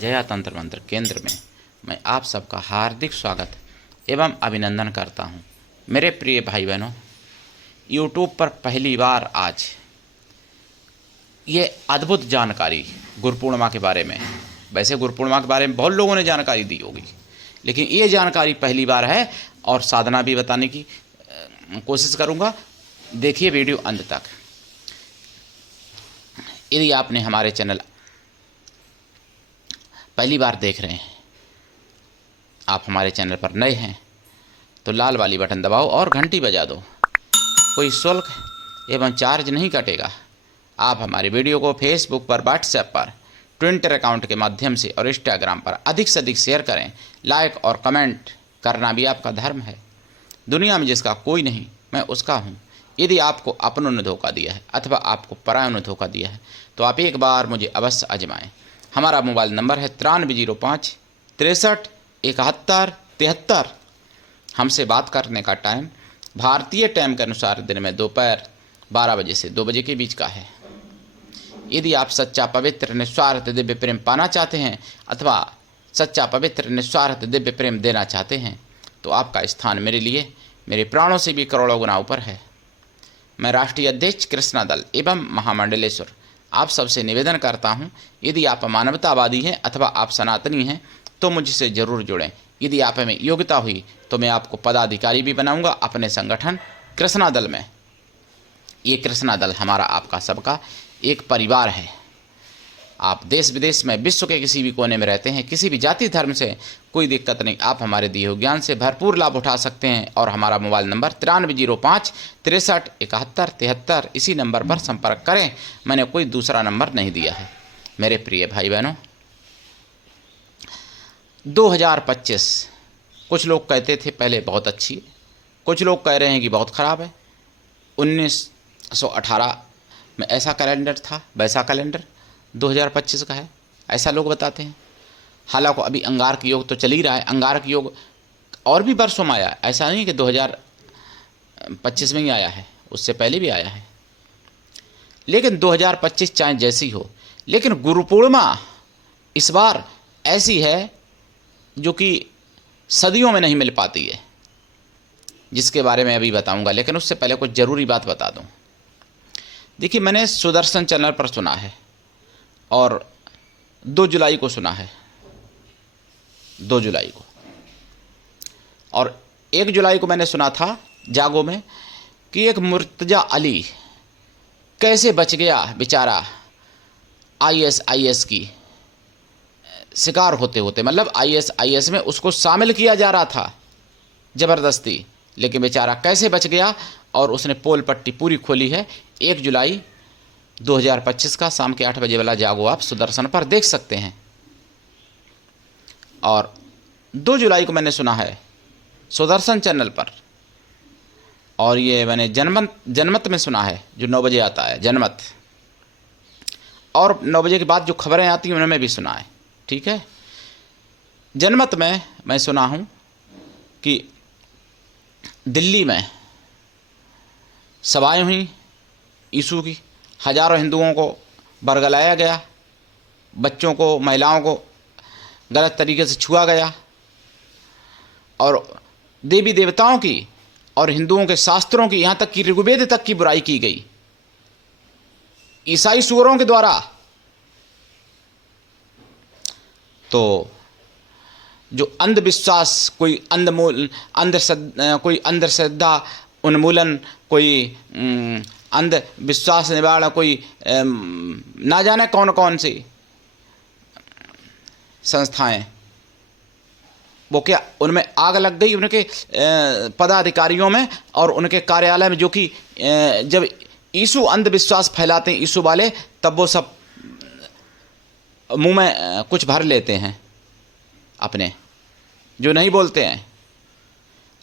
जया तंत्र मंत्र केंद्र में मैं आप सबका हार्दिक स्वागत एवं अभिनंदन करता हूं। मेरे प्रिय भाई बहनों, यूट्यूब पर पहली बार आज ये अद्भुत जानकारी गुरु पूर्णिमा के बारे में, वैसे गुरु पूर्णिमा के बारे में बहुत लोगों ने जानकारी दी होगी, लेकिन ये जानकारी पहली बार है और साधना भी बताने की कोशिश करूँगा। देखिए वीडियो अंत तक। यदि आपने हमारे चैनल पहली बार देख रहे हैं, आप हमारे चैनल पर नए हैं तो लाल वाली बटन दबाओ और घंटी बजा दो। कोई शुल्क एवं चार्ज नहीं कटेगा। आप हमारे वीडियो को फेसबुक पर, व्हाट्सएप पर, ट्विटर अकाउंट के माध्यम से और इंस्टाग्राम पर अधिक से अधिक शेयर करें। लाइक और कमेंट करना भी आपका धर्म है। दुनिया में जिसका कोई नहीं, मैं उसका हूँ। यदि आपको अपनों ने धोखा दिया है अथवा आपको परायों ने धोखा दिया है तो आप एक बार मुझे अवश्य आजमाएं। हमारा मोबाइल नंबर है 9305 63 71 73। हमसे बात करने का टाइम भारतीय टाइम के अनुसार दिन में दोपहर 12 बजे से 2 बजे के बीच का है। यदि आप सच्चा पवित्र निस्वार्थ दिव्य प्रेम पाना चाहते हैं अथवा सच्चा पवित्र निस्वार्थ दिव्य प्रेम देना चाहते हैं तो आपका स्थान मेरे लिए मेरे प्राणों से भी करोड़ों गुना ऊपर है। मैं राष्ट्रीय अध्यक्ष कृष्णा दल एवं महामंडलेश्वर आप सबसे निवेदन करता हूं, यदि आप मानवतावादी हैं अथवा आप सनातनी हैं तो मुझसे ज़रूर जुड़ें। यदि आप में योग्यता हुई तो मैं आपको पदाधिकारी भी बनाऊंगा अपने संगठन कृष्णा दल में। ये कृष्णा दल हमारा आपका सबका एक परिवार है। आप देश विदेश में, विश्व के किसी भी कोने में रहते हैं, किसी भी जाति धर्म से कोई दिक्कत नहीं, आप हमारे दिए हुए ज्ञान से भरपूर लाभ उठा सकते हैं। और हमारा मोबाइल नंबर 9305 63 71 73। इसी नंबर पर संपर्क करें। मैंने कोई दूसरा नंबर नहीं दिया है। मेरे प्रिय भाई बहनों, 2025 कुछ लोग कहते थे पहले बहुत अच्छी है, कुछ लोग कह रहे हैं कि बहुत ख़राब है। 1918 में ऐसा कैलेंडर था, वैसा कैलेंडर 2025 का है, ऐसा लोग बताते हैं। हालांकि अभी अंगारक योग तो चल ही रहा है। अंगारक योग और भी वर्षों में आया, ऐसा नहीं कि 2025 में ही आया है, उससे पहले भी आया है। लेकिन 2025 चाहे जैसी हो, लेकिन गुरु पूर्णिमा इस बार ऐसी है जो कि सदियों में नहीं मिल पाती है, जिसके बारे में अभी बताऊंगा। लेकिन उससे पहले कुछ ज़रूरी बात बता दूं। देखिए, मैंने सुदर्शन चैनल पर सुना है और 2 जुलाई को सुना है, 2 जुलाई को, और 1 जुलाई को मैंने सुना था जागो में कि एक मुर्तजा अली कैसे बच गया बेचारा ISIS की शिकार होते होते। मतलब ISIS में उसको शामिल किया जा रहा था ज़बरदस्ती, लेकिन बेचारा कैसे बच गया और उसने पोल पट्टी पूरी खोली है। 1 जुलाई 2025 का शाम के 8 बजे वाला जागो आप सुदर्शन पर देख सकते हैं। और 2 जुलाई को मैंने सुना है सुदर्शन चैनल पर, और ये मैंने जनमत में सुना है जो 9 बजे आता है, जनमत। और 9 बजे के बाद जो खबरें आती हैं उनमें भी सुना है, ठीक है। जनमत में मैं सुना हूँ कि दिल्ली में सभाएं हुई यीशु की, हजारों हिंदुओं को बरगलाया गया, बच्चों को, महिलाओं को गलत तरीके से छुआ गया, और देवी देवताओं की और हिंदुओं के शास्त्रों की, यहाँ तक कि ऋग्वेद तक की बुराई की गई ईसाई सूअरों के द्वारा। तो जो अंधविश्वास, कोई अंधश्रद्धा उन्मूलन, कोई अंधविश्वास निवारण, कोई ना जाने कौन कौन सी संस्थाएं, वो क्या उनमें आग लग गई उनके पदाधिकारियों में और उनके कार्यालय में, जो कि जब यीशु अंधविश्वास फैलाते हैं यीशु वाले, तब वो सब मुंह में कुछ भर लेते हैं अपने, जो नहीं बोलते हैं।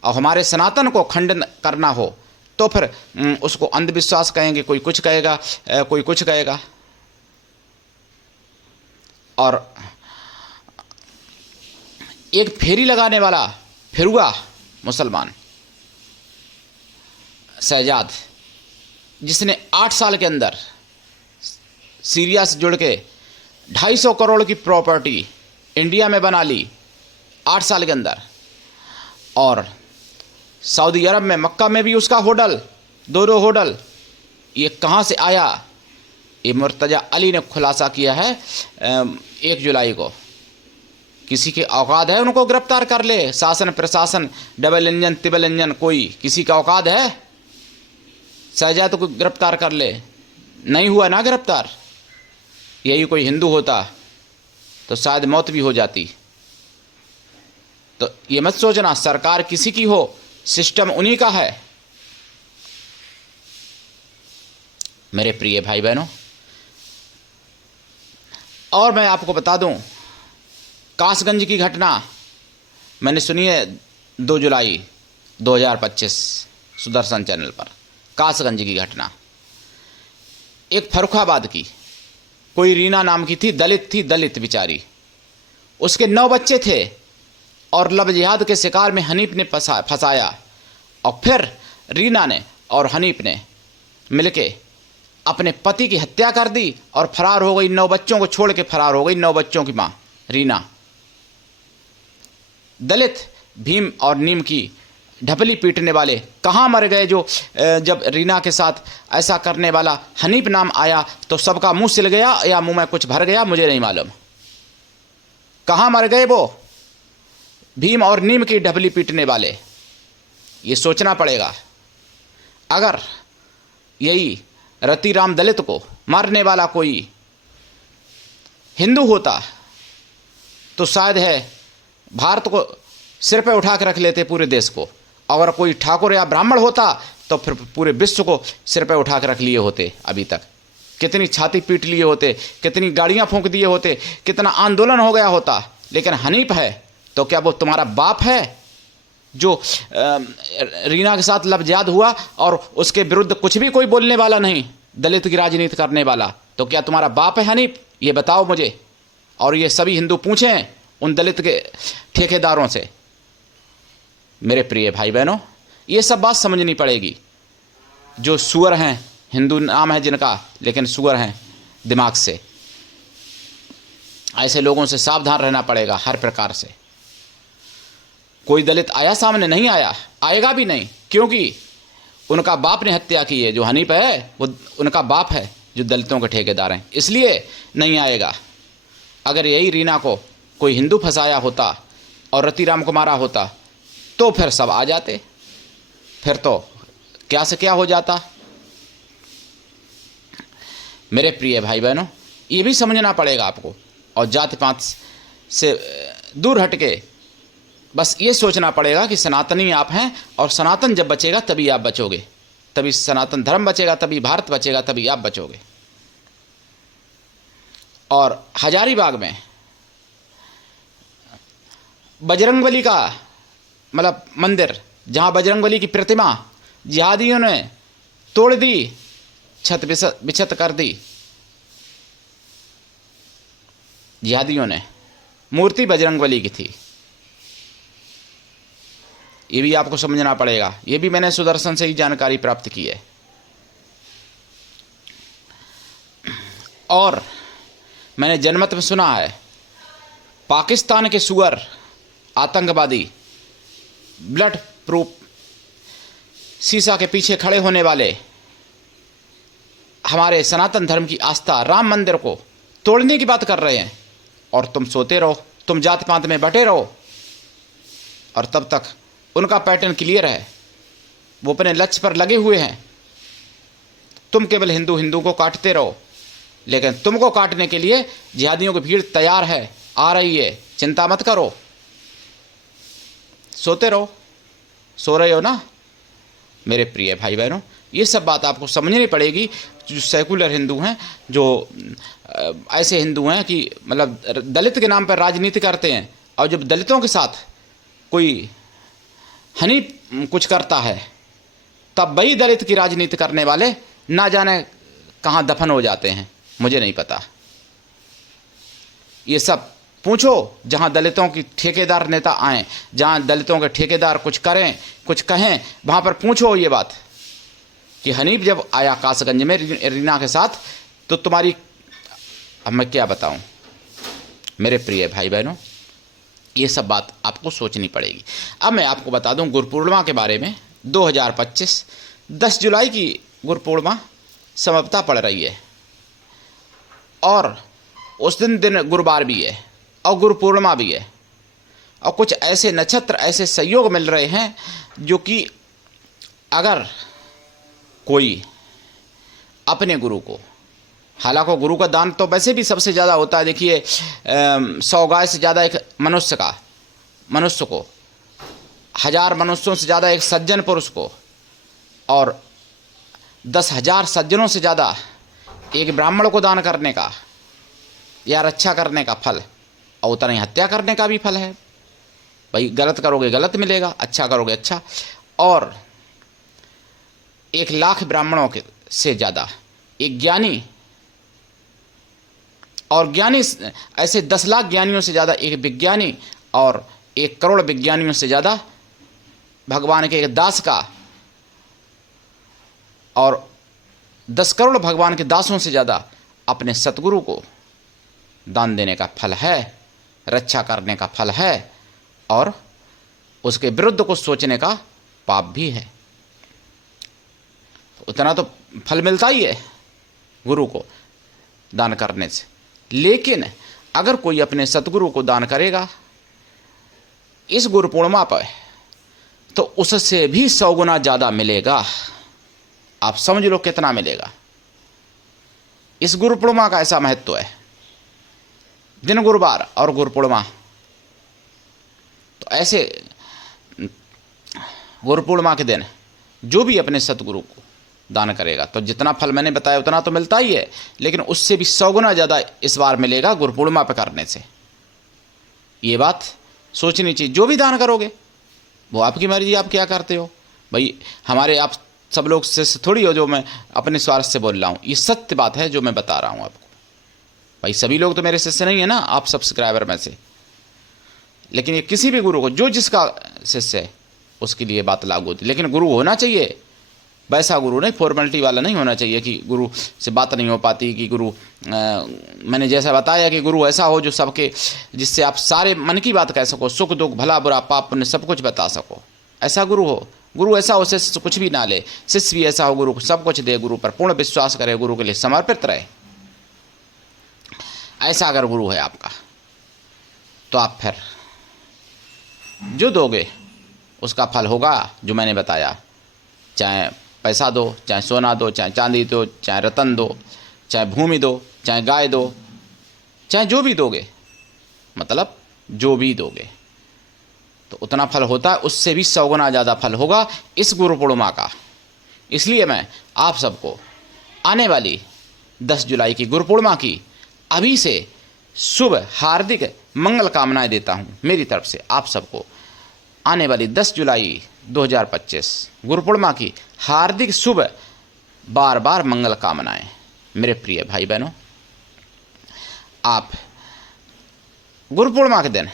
और हमारे सनातन को खंडन करना हो तो फिर उसको अंधविश्वास कहेंगे, कोई कुछ कहेगा, कोई कुछ कहेगा। और एक फेरी लगाने वाला फिरुआ मुसलमान शहजाद, जिसने 8 साल के अंदर सीरिया से जुड़ के 250 करोड़ की प्रॉपर्टी इंडिया में बना ली 8 साल के अंदर, और सऊदी अरब में मक्का में भी उसका होटल, 2 होटल। ये कहाँ से आया? ये मुर्तज़ा अली ने खुलासा किया है 1 जुलाई को। किसी के औकात है उनको गिरफ्तार कर ले? शासन प्रशासन, डबल इंजन तिबल इंजन, कोई किसी का औकात है? शहजाद को गिरफ्तार कर ले? नहीं हुआ ना गिरफ्तार। यही कोई हिंदू होता तो शायद मौत भी हो जाती। तो ये मत सोचना सरकार किसी की हो, सिस्टम उन्हीं का है। मेरे प्रिय भाई बहनों, और मैं आपको बता दूं, कासगंज की घटना मैंने सुनी है 2 जुलाई 2025 सुदर्शन चैनल पर। कासगंज की घटना एक फर्रुखाबाद की कोई रीना नाम की थी, दलित थी, दलित बेचारी। उसके 9 बच्चे थे और लब जिहाद के शिकार में हनीफ ने फंसाया, और फिर रीना ने और हनीफ ने मिलके अपने पति की हत्या कर दी और फरार हो गई। 9 बच्चों को छोड़ के फरार हो गई, 9 बच्चों की मां रीना। दलित भीम और नीम की ढपली पीटने वाले कहाँ मर गए? जो जब रीना के साथ ऐसा करने वाला हनीफ नाम आया तो सबका मुंह सिल गया या मुंह में कुछ भर गया, मुझे नहीं मालूम। कहाँ मर गए वो भीम और नीम की ढपली पीटने वाले? ये सोचना पड़ेगा। अगर यही रतिराम दलित को मारने वाला कोई हिंदू होता तो शायद है भारत को सिर पे उठा के रख लेते, पूरे देश को। अगर कोई ठाकुर या ब्राह्मण होता तो फिर पूरे विश्व को सिर पे उठा के रख लिए होते। अभी तक कितनी छाती पीट लिए होते, कितनी गाड़ियां फूंक दिए होते, कितना आंदोलन हो गया होता। लेकिन हनीफ है तो क्या वो तुम्हारा बाप है जो रीना के साथ लबजाद हुआ और उसके विरुद्ध कुछ भी कोई बोलने वाला नहीं, दलित की राजनीति करने वाला? तो क्या तुम्हारा बाप है हनीफ? ये बताओ मुझे। और ये सभी हिंदू पूछें उन दलित के ठेकेदारों से। मेरे प्रिय भाई बहनों, ये सब बात समझनी पड़ेगी। जो सुअर हैं, हिंदू नाम है जिनका, लेकिन सुअर हैं दिमाग से। ऐसे लोगों से सावधान रहना पड़ेगा हर प्रकार से। कोई दलित आया सामने? नहीं आया, आएगा भी नहीं, क्योंकि उनका बाप ने हत्या की है। जो हनीफ है वो उनका बाप है जो दलितों के ठेकेदार हैं, इसलिए नहीं आएगा। अगर यही रीना को कोई हिंदू फंसाया होता और रतिराम को मारा होता तो फिर सब आ जाते, फिर तो क्या से क्या हो जाता। मेरे प्रिय भाई बहनों, ये भी समझना पड़ेगा आपको। और जाति पात से दूर हटके बस ये सोचना पड़ेगा कि सनातनी आप हैं, और सनातन जब बचेगा तभी आप बचोगे, तभी सनातन धर्म बचेगा, तभी भारत बचेगा, तभी आप बचोगे। और हजारीबाग में बजरंगबली का मतलब मंदिर, जहाँ बजरंगबली की प्रतिमा जिहादियों ने तोड़ दी, छत बिछत कर दी। जिहादियों ने, मूर्ति बजरंगबली की थी। ये भी आपको समझना पड़ेगा। ये भी मैंने सुदर्शन से ही जानकारी प्राप्त की है। और मैंने जनमत में सुना है पाकिस्तान के सुअर आतंकवादी ब्लड प्रूफ शीशा के पीछे खड़े होने वाले हमारे सनातन धर्म की आस्था राम मंदिर को तोड़ने की बात कर रहे हैं, और तुम सोते रहो, तुम जात पात में बटे रहो, और तब तक उनका पैटर्न क्लियर है। वो अपने लक्ष्य पर लगे हुए हैं। तुम केवल हिंदू हिंदू को काटते रहो, लेकिन तुमको काटने के लिए जिहादियों की भीड़ तैयार है, आ रही है। चिंता मत करो, सोते रहो। सो रहे हो ना मेरे प्रिय भाई बहनों? ये सब बात आपको समझनी पड़ेगी। जो सेकुलर हिंदू हैं, जो ऐसे हिंदू हैं कि मतलब दलित के नाम पर राजनीति करते हैं, और जब दलितों के साथ कोई हनीफ कुछ करता है तब वही दलित की राजनीति करने वाले ना जाने कहाँ दफन हो जाते हैं, मुझे नहीं पता। ये सब पूछो जहाँ दलितों की ठेकेदार नेता आएँ, जहाँ दलितों के ठेकेदार कुछ करें, कुछ कहें, वहाँ पर पूछो ये बात कि हनीफ जब आया कासगंज में रीना के साथ तो तुम्हारी, अब मैं क्या बताऊँ मेरे प्रिय भाई बहनों। ये सब बात आपको सोचनी पड़ेगी। अब मैं आपको बता दूं गुरु पूर्णिमा के बारे में। 2025 10 जुलाई की गुरु पूर्णिमा समाप्ता पड़ रही है और उस दिन गुरुवार भी है और गुरु पूर्णिमा भी है और कुछ ऐसे नक्षत्र, ऐसे संयोग मिल रहे हैं जो कि अगर कोई अपने गुरु को, हालांकि गुरु का दान तो वैसे भी सबसे ज़्यादा होता है। देखिए 100 गाय से ज़्यादा एक मनुष्य को, 1000 मनुष्यों से ज़्यादा एक सज्जन पुरुष को और 10,000 सज्जनों से ज़्यादा एक ब्राह्मण को दान करने का या रक्षा करने का फल, और उतना ही हत्या करने का भी फल है। भाई गलत करोगे गलत मिलेगा, अच्छा करोगे अच्छा। और 1 लाख ब्राह्मणों के से ज़्यादा एक ज्ञानी, और ज्ञानी ऐसे 10 लाख ज्ञानियों से ज़्यादा एक विज्ञानी, और 1 करोड़ विज्ञानियों से ज़्यादा भगवान के एक दास का, और 10 करोड़ भगवान के दासों से ज़्यादा अपने सतगुरु को दान देने का फल है, रक्षा करने का फल है, और उसके विरुद्ध को सोचने का पाप भी है। उतना तो फल मिलता ही है गुरु को दान करने से। लेकिन अगर कोई अपने सतगुरु को दान करेगा इस गुरु पूर्णिमा पर, तो उससे भी 100 गुना ज़्यादा मिलेगा। आप समझ लो कितना मिलेगा। इस गुरु पूर्णिमा का ऐसा महत्व है। दिन गुरुवार और गुरु पूर्णिमा, तो ऐसे गुरु पूर्णिमा के दिन जो भी अपने सतगुरु को दान करेगा, तो जितना फल मैंने बताया उतना तो मिलता ही है, लेकिन उससे भी 100 गुना ज़्यादा इस बार मिलेगा गुरु पूर्णिमा पर करने से। ये बात सोचनी चाहिए। जो भी दान करोगे वो आपकी मर्जी, आप क्या करते हो। भाई हमारे आप सब लोग शिष्य थोड़ी हो जो मैं अपने स्वार्थ से बोल रहा हूँ, ये सत्य बात है जो मैं बता रहा हूँ आपको। भाई सभी लोग तो मेरे शिष्य नहीं है ना, आप सब्सक्राइबर में से, लेकिन ये किसी भी गुरु को, जो जिसका शिष्य है उसके लिए बात लागू होती है। लेकिन गुरु होना चाहिए वैसा गुरु नहीं, फॉर्मेलिटी वाला नहीं होना चाहिए कि गुरु से बात नहीं हो पाती, कि गुरु मैंने जैसा बताया कि गुरु ऐसा हो जो सबके, जिससे आप सारे मन की बात कह सको, सुख दुख भला बुरा पाप पुण्य सब कुछ बता सको, ऐसा गुरु हो। गुरु ऐसा हो शिष्य कुछ भी ना ले, शिष्य भी ऐसा हो गुरु को सब कुछ दे, गुरु पर पूर्ण विश्वास करे, गुरु के लिए समर्पित रहे। ऐसा अगर गुरु है आपका, तो आप फिर जो दोगे उसका फल होगा जो मैंने बताया। चाहे पैसा दो, चाहे सोना दो, चाहे चांदी दो, चाहे रतन दो, चाहे भूमि दो, चाहे गाय दो, चाहे जो भी दोगे, मतलब जो भी दोगे तो उतना फल होता है। उससे भी 100 गुना ज़्यादा फल होगा इस गुरु पूर्णिमा का। इसलिए मैं आप सबको आने वाली 10 जुलाई की गुरु पूर्णिमा की अभी से शुभ हार्दिक मंगल कामनाएं देता हूँ मेरी तरफ से। आप सबको आने वाली 10 जुलाई 2025 गुरु पूर्णिमा की हार्दिक शुभ बार बार मंगल कामनाएं। मेरे प्रिय भाई बहनों, आप गुरु पूर्णिमा के दिन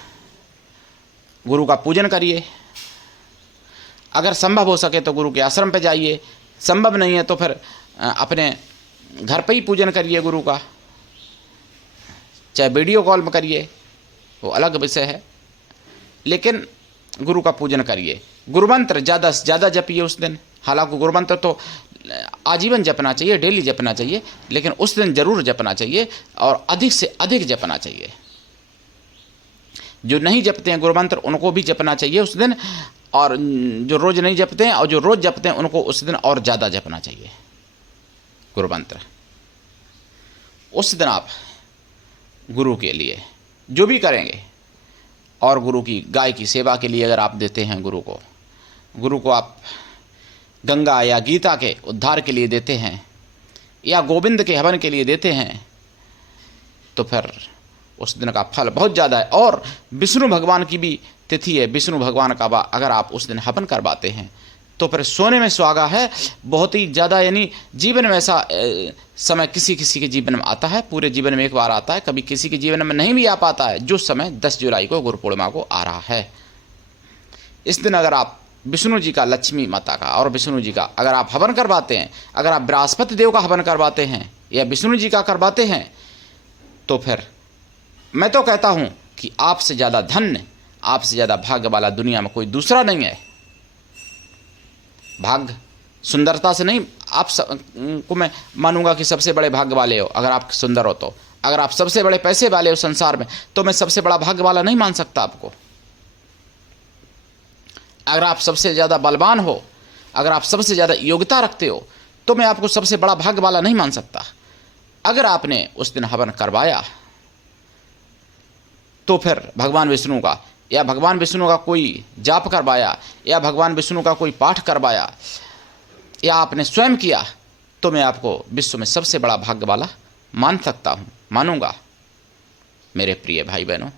गुरु का पूजन करिए। अगर संभव हो सके तो गुरु के आश्रम पे जाइए, संभव नहीं है तो फिर अपने घर पे ही पूजन करिए गुरु का, चाहे वीडियो कॉल में करिए, वो अलग विषय है, लेकिन गुरु का पूजन करिए। गुरु मंत्र ज़्यादा से ज़्यादा जपिए उस दिन। हालांकि गुरु मंत्र तो आजीवन जपना चाहिए, डेली जपना चाहिए, लेकिन उस दिन ज़रूर जपना चाहिए और अधिक से अधिक जपना चाहिए। जो नहीं जपते हैं गुरु मंत्र उनको भी जपना चाहिए उस दिन, और जो रोज़ नहीं जपते हैं और जो रोज़ जपते हैं उनको उस दिन और ज़्यादा जपना चाहिए गुरु मंत्र। उस दिन आप गुरु के लिए जो भी करेंगे, और गुरु की गाय की सेवा के लिए अगर आप देते हैं गुरु को आप गंगा या गीता के उद्धार के लिए देते हैं या गोविंद के हवन के लिए देते हैं, तो फिर उस दिन का फल बहुत ज़्यादा है। और विष्णु भगवान की भी तिथि है, विष्णु भगवान का अगर आप उस दिन हवन करवाते हैं तो फिर सोने में सुहागा है बहुत ही ज़्यादा। यानी जीवन में ऐसा समय किसी किसी के जीवन में आता है, पूरे जीवन में एक बार आता है, कभी किसी के जीवन में नहीं भी आ पाता है, जो समय 10 जुलाई को गुरु पूर्णिमा को आ रहा है। इस दिन अगर आप विष्णु जी का, लक्ष्मी माता का और विष्णु जी का अगर आप हवन करवाते हैं, अगर आप बृहस्पति देव का हवन करवाते हैं या विष्णु जी का करवाते हैं, तो फिर मैं तो कहता हूँ कि आपसे ज़्यादा धन्य, आपसे ज़्यादा भाग्य वाला दुनिया में कोई दूसरा नहीं है। भाग्य सुंदरता से नहीं आप को मैं मानूंगा कि सबसे बड़े भाग्य वाले हो अगर आप सुंदर हो तो। अगर आप सबसे बड़े पैसे वाले हो संसार में तो मैं सबसे बड़ा भाग्य वाला नहीं मान सकता आपको। अगर आप सबसे ज़्यादा बलवान हो, अगर आप सबसे ज़्यादा योग्यता रखते हो तो मैं आपको सबसे बड़ा भाग्य वाला नहीं मान सकता। अगर आपने उस दिन हवन करवाया तो फिर भगवान विष्णु का या भगवान विष्णु का कोई जाप करवाया या भगवान विष्णु का कोई पाठ करवाया या आपने स्वयं किया तो मैं आपको विश्व में सबसे बड़ा भाग्य वाला मान सकता हूँ, मानूंगा। मेरे प्रिय भाई बहनों,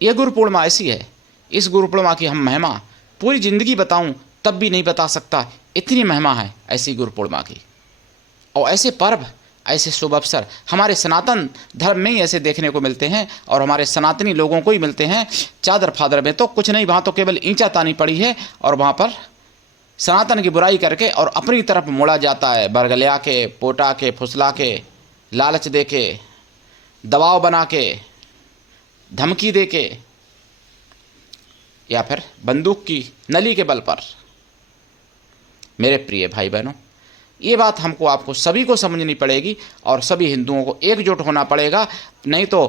यह गुरु पूर्णिमा ऐसी है, इस गुरु पूर्णिमा की हम महिमा पूरी ज़िंदगी बताऊं तब भी नहीं बता सकता, इतनी महिमा है ऐसी गुरु पूर्णिमा की। और ऐसे पर्व, ऐसे शुभ अवसर हमारे सनातन धर्म में ही ऐसे देखने को मिलते हैं और हमारे सनातनी लोगों को ही मिलते हैं। चादर फादर में तो कुछ नहीं, वहाँ तो केवल ईंचा तानी पड़ी है और वहाँ पर सनातन की बुराई करके और अपनी तरफ मोड़ा जाता है, बरगलिया के, पोटा के, फुसला के, लालच दे के, दबाव बना के, धमकी दे के या फिर बंदूक की नली के बल पर। मेरे प्रिय भाई बहनों, ये बात हमको आपको सभी को समझनी पड़ेगी और सभी हिंदुओं को एकजुट होना पड़ेगा। नहीं तो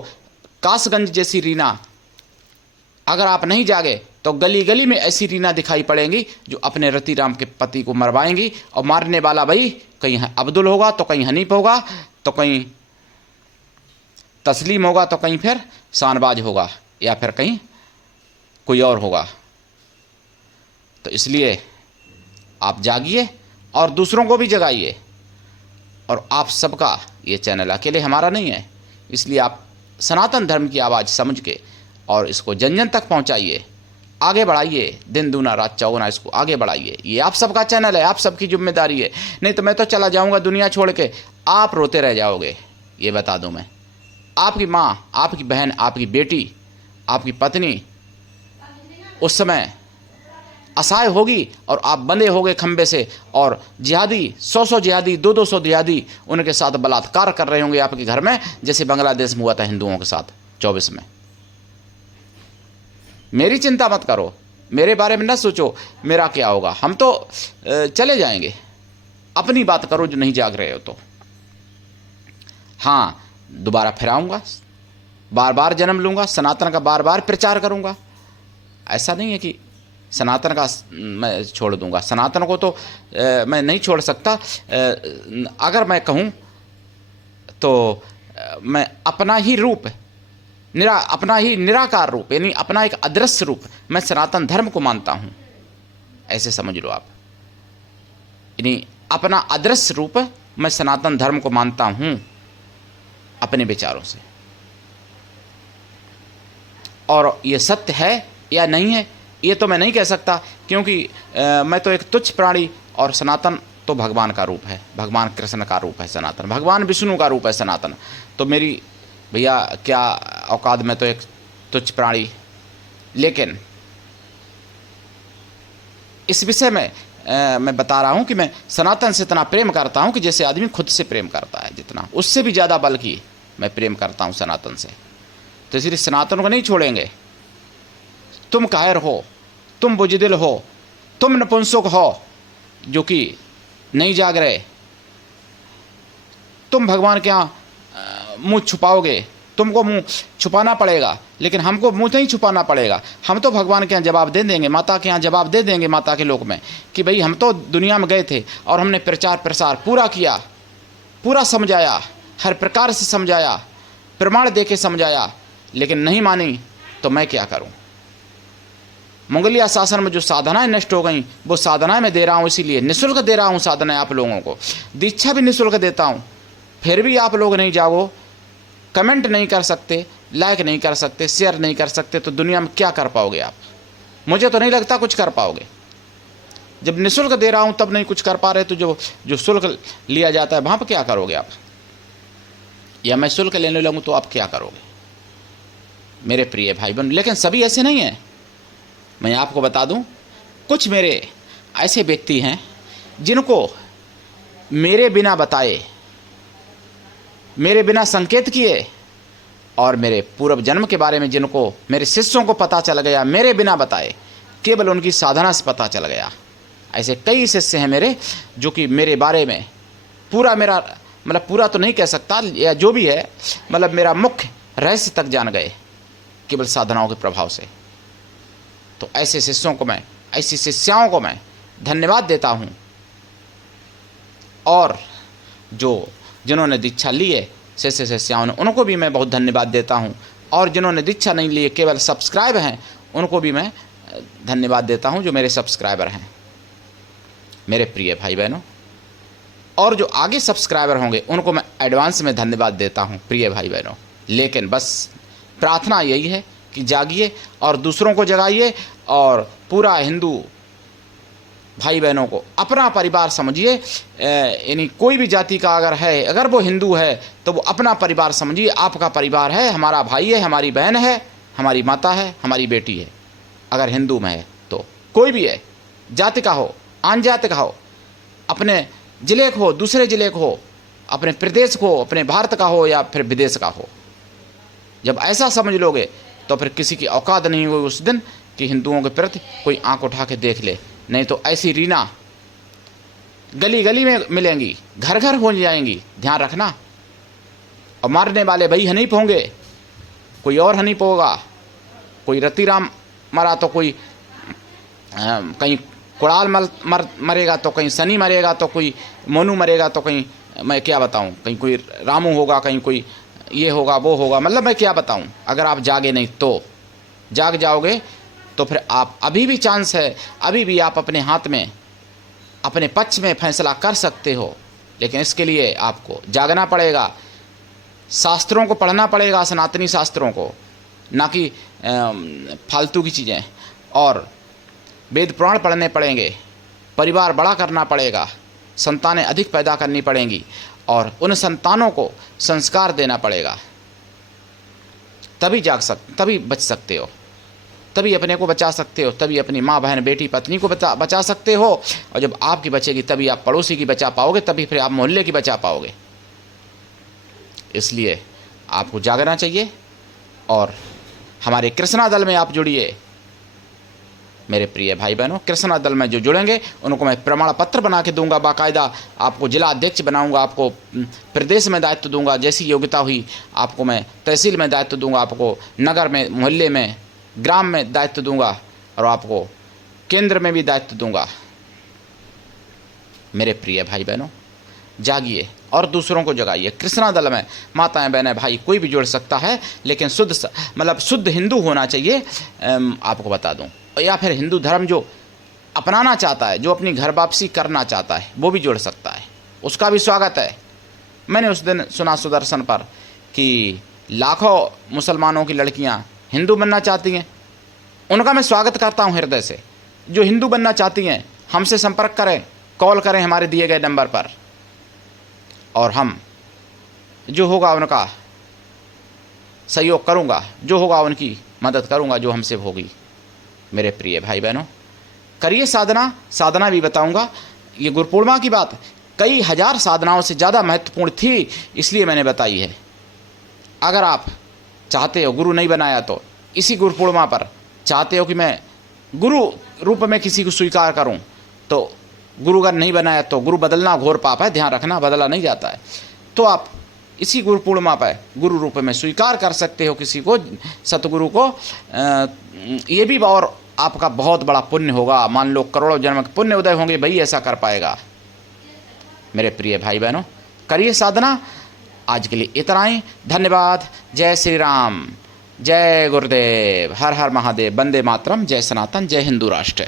कासगंज जैसी रीना अगर आप नहीं जागे तो गली गली में ऐसी रीना दिखाई पड़ेंगी जो अपने रति राम के पति को मरवाएंगी। और मारने वाला भाई कहीं अब्दुल होगा तो कहीं हनीफ होगा तो कहीं तस्लीम होगा तो कहीं फिर शानबाज होगा या फिर कहीं कोई और होगा। तो इसलिए आप जागिए और दूसरों को भी जगाइए। और आप सबका ये चैनल अकेले हमारा नहीं है, इसलिए आप सनातन धर्म की आवाज़ समझ के और इसको जन जन तक पहुंचाइए, आगे बढ़ाइए, दिन दूना रात चौगुना इसको आगे बढ़ाइए। ये आप सबका चैनल है, आप सबकी जिम्मेदारी है। नहीं तो मैं तो चला जाऊंगा दुनिया छोड़ के, आप रोते रह जाओगे। ये बता दूं मैं, आपकी माँ, आपकी बहन, आपकी बेटी, आपकी पत्नी उस समय असहाय होगी और आप बंधे होगे खंबे से और जिहादी 100 जिहादी 200 जिहादी उनके साथ बलात्कार कर रहे होंगे आपके घर में, जैसे बांग्लादेश में हुआ था हिंदुओं के साथ 24 में। मेरी चिंता मत करो, मेरे बारे में न सोचो मेरा क्या होगा, हम तो चले जाएंगे। अपनी बात करो जो नहीं जाग रहे हो तो। हाँ, दोबारा फिर आऊँगा, बार बार जन्म लूँगा, सनातन का बार बार प्रचार करूँगा। ऐसा नहीं है कि सनातन का मैं छोड़ दूंगा, सनातन को तो मैं नहीं छोड़ सकता। अगर मैं कहूँ तो मैं अपना ही रूप अपना ही निराकार रूप यानी अपना एक अदृश्य रूप मैं सनातन धर्म को मानता हूँ, ऐसे समझ लो आप। यानी अपना अदृश्य रूप मैं सनातन धर्म को मानता हूँ अपने विचारों से। और ये सत्य है या नहीं है ये तो मैं नहीं कह सकता, क्योंकि मैं तो एक तुच्छ प्राणी और सनातन तो भगवान का रूप है, भगवान कृष्ण का रूप है सनातन, भगवान विष्णु का रूप है सनातन। तो मेरी भैया क्या औकात में तो एक तुच्छ प्राणी। लेकिन इस विषय में मैं बता रहा हूँ कि मैं सनातन से इतना प्रेम करता हूँ कि जैसे आदमी खुद से प्रेम करता है, जितना उससे भी ज़्यादा बल्कि मैं प्रेम करता हूँ सनातन से। तो इसलिए सनातन को नहीं छोड़ेंगे। तुम कायर हो, तुम बुजदिल हो, तुम नपुंसक हो जो कि नहीं जाग रहे, तुम भगवान के यहाँ मुँह छुपाओगे, तुमको मुँह छुपाना पड़ेगा, लेकिन हमको मुँह नहीं छुपाना पड़ेगा। हम तो भगवान के यहाँ जवाब दे देंगे, माता के यहाँ जवाब दे देंगे, माता के लोक में, कि भाई हम तो दुनिया में गए थे और हमने प्रचार प्रसार पूरा किया, पूरा समझाया, हर प्रकार से समझाया, प्रमाण दे के समझाया, लेकिन नहीं मानी तो मैं क्या करूं। मंगोलिया शासन में जो साधनाएं नष्ट हो गई वो साधनाएं मैं दे रहा हूं, इसीलिए निःशुल्क दे रहा हूं साधनाएं आप लोगों को, दीक्षा भी निःशुल्क देता हूं। फिर भी आप लोग नहीं जागो, कमेंट नहीं कर सकते, लाइक नहीं कर सकते, शेयर नहीं कर सकते, तो दुनिया में क्या कर पाओगे आप। मुझे तो नहीं लगता कुछ कर पाओगे। जब निःशुल्क दे रहा हूं तब नहीं कुछ कर पा रहे, तो जो शुल्क लिया जाता है वहाँ पर क्या करोगे आप, या मैं शुल्क लेने लगूँ तो आप क्या करोगे मेरे प्रिय भाई बहन। लेकिन सभी ऐसे नहीं हैं। मैं आपको बता दूं, कुछ मेरे ऐसे व्यक्ति हैं जिनको मेरे बिना बताए, मेरे बिना संकेत किए और मेरे पूर्व जन्म के बारे में जिनको मेरे शिष्यों को पता चल गया मेरे बिना बताए, केवल उनकी साधना से पता चल गया। ऐसे कई शिष्य हैं मेरे जो कि मेरे बारे में पूरा मेरा मतलब पूरा तो नहीं कह सकता, या जो भी है मतलब मेरा मुख्य रहस्य तक जान गए केवल साधनाओं के प्रभाव से। तो ऐसे शिष्यों को मैं, ऐसी शिष्याओं को मैं धन्यवाद देता हूँ। और जो जिन्होंने दीक्षा ली है शिष्य शिष्याओं ने, उनको भी मैं बहुत धन्यवाद देता हूँ। और जिन्होंने दीक्षा नहीं ली है, केवल सब्सक्राइब हैं, उनको भी मैं धन्यवाद देता हूँ, जो मेरे सब्सक्राइबर हैं, मेरे प्रिय भाई बहनों। और जो आगे सब्सक्राइबर होंगे उनको मैं एडवांस में धन्यवाद देता हूँ प्रिय भाई बहनों। लेकिन बस प्रार्थना यही है कि जागिए और दूसरों को जगाइए, और पूरा हिंदू भाई बहनों को अपना परिवार समझिए। यानी कोई भी जाति का अगर है, अगर वो हिंदू है तो वो अपना परिवार समझिए। आपका परिवार है, हमारा भाई है, हमारी बहन है, हमारी माता है, हमारी बेटी है। अगर हिंदू में है तो कोई भी है, जाति का हो, आन जाति का हो, अपने ज़िले को हो, दूसरे ज़िले को हो, अपने प्रदेश को, अपने भारत का हो या फिर विदेश का हो। जब ऐसा समझ लोगे तो फिर किसी की औकात नहीं होगी उस दिन कि हिंदुओं के प्रति कोई आंख उठा के देख ले। नहीं तो ऐसी रीना गली गली में मिलेंगी, घर घर हो जाएंगी, ध्यान रखना। और मारने वाले भाई हनीफ होंगे, कोई और हनीफ होगा। कोई रतिराम मरा तो कोई कहीं कुणाल मरेगा, तो कहीं सनी मरेगा, तो कोई मोनू मरेगा, तो कहीं मैं क्या बताऊं, कहीं कोई रामू होगा, कहीं कोई ये होगा वो होगा। मतलब मैं क्या बताऊं। अगर आप जागे नहीं तो जाग जाओगे तो फिर आप, अभी भी चांस है, अभी भी आप अपने हाथ में अपने पक्ष में फैसला कर सकते हो। लेकिन इसके लिए आपको जागना पड़ेगा, शास्त्रों को पढ़ना पड़ेगा, सनातनी शास्त्रों को, ना कि फालतू की चीज़ें। और वेद पुराण पढ़ने पड़ेंगे, परिवार बड़ा करना पड़ेगा, संतानें अधिक पैदा करनी पड़ेंगी, और उन संतानों को संस्कार देना पड़ेगा। तभी बच सकते हो, तभी अपने को बचा सकते हो, तभी अपनी माँ बहन बेटी पत्नी को बचा सकते हो। और जब आपकी बचेगी तभी आप पड़ोसी की बचा पाओगे, तभी फिर आप मोहल्ले की बचा पाओगे। इसलिए आपको जागना चाहिए। और हमारे कृष्णा दल में आप जुड़िए मेरे प्रिय भाई बहनों। कृष्णा दल में जो जुड़ेंगे उनको मैं प्रमाण पत्र बना के दूंगा, बाकायदा आपको जिला अध्यक्ष बनाऊंगा, आपको प्रदेश में दायित्व दूंगा, जैसी योग्यता हुई आपको मैं तहसील में दायित्व दूंगा, आपको नगर में, मोहल्ले में, ग्राम में दायित्व दूंगा, और आपको केंद्र में भी दायित्व दूंगा। मेरे प्रिय भाई बहनों, जागिए और दूसरों को जगाइए। कृष्णा दल में माताएं बहनें भाई कोई भी जुड़ सकता है, लेकिन शुद्ध हिंदू होना चाहिए। आपको बता दूं, या फिर हिंदू धर्म जो अपनाना चाहता है, जो अपनी घर वापसी करना चाहता है, वो भी जुड़ सकता है, उसका भी स्वागत है। मैंने उस दिन सुना सुदर्शन पर कि लाखों मुसलमानों की लड़कियां हिंदू बनना चाहती हैं। उनका मैं स्वागत करता हूं हृदय से। जो हिंदू बनना चाहती हैं हमसे संपर्क करें, कॉल करें हमारे दिए गए नंबर पर, और हम जो होगा उनका सहयोग करूंगा, जो होगा उनकी मदद करूंगा, जो हमसे होगी। मेरे प्रिय भाई बहनों, करिए साधना। साधना भी बताऊंगा। ये गुरु पूर्णिमा की बात कई हजार साधनाओं से ज़्यादा महत्वपूर्ण थी, इसलिए मैंने बताई है। अगर आप चाहते हो, गुरु नहीं बनाया तो इसी गुरु पूर्णिमा पर चाहते हो कि मैं गुरु रूप में किसी को स्वीकार करूं, तो गुरु अगर नहीं बनाया तो गुरु बदलना घोर पाप है, ध्यान रखना, बदला नहीं जाता है। तो आप इसी गुरु पूर्णिमा पर गुरु रूप में स्वीकार कर सकते हो किसी को, सतगुरु को। ये भी और आपका बहुत बड़ा पुण्य होगा। मान लो करोड़ों जन्म के पुण्य उदय होंगे, भाई ऐसा कर पाएगा। मेरे प्रिय भाई बहनों, करिए साधना। आज के लिए इतना ही। धन्यवाद। जय श्री राम, जय गुरुदेव, हर हर महादेव, वंदे मातरम, जय सनातन, जय हिंदू राष्ट्र।